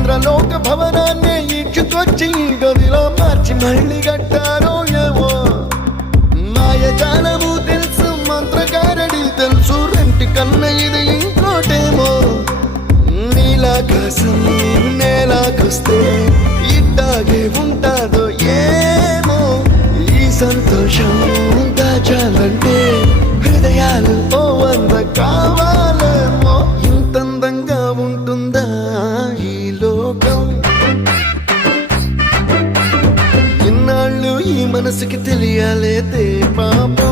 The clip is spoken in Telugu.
ఇంద్రలోక భవనాన్ని ఈడ్చుకొచ్చి గదిలో మార్చి మళ్ళీ కట్టారో ఏమో మాయజాలము తెలుసు మంత్రగారడి తెలుసు రెంటి కన్న ఇది ఇంకోటేమో నీలాకాశం నేలాకొస్తే ఇట్టాగే ఉంటాదో ఏమో ఈ సంతోషం దాచాలంటే హృదయాలు ఓ వంద కావాలేమో ఇంతందంగా ఉంటుందా ఈ లోకం ఇన్నాళ్ళు ఈ మనసుకి తెలియాలేదే పాపం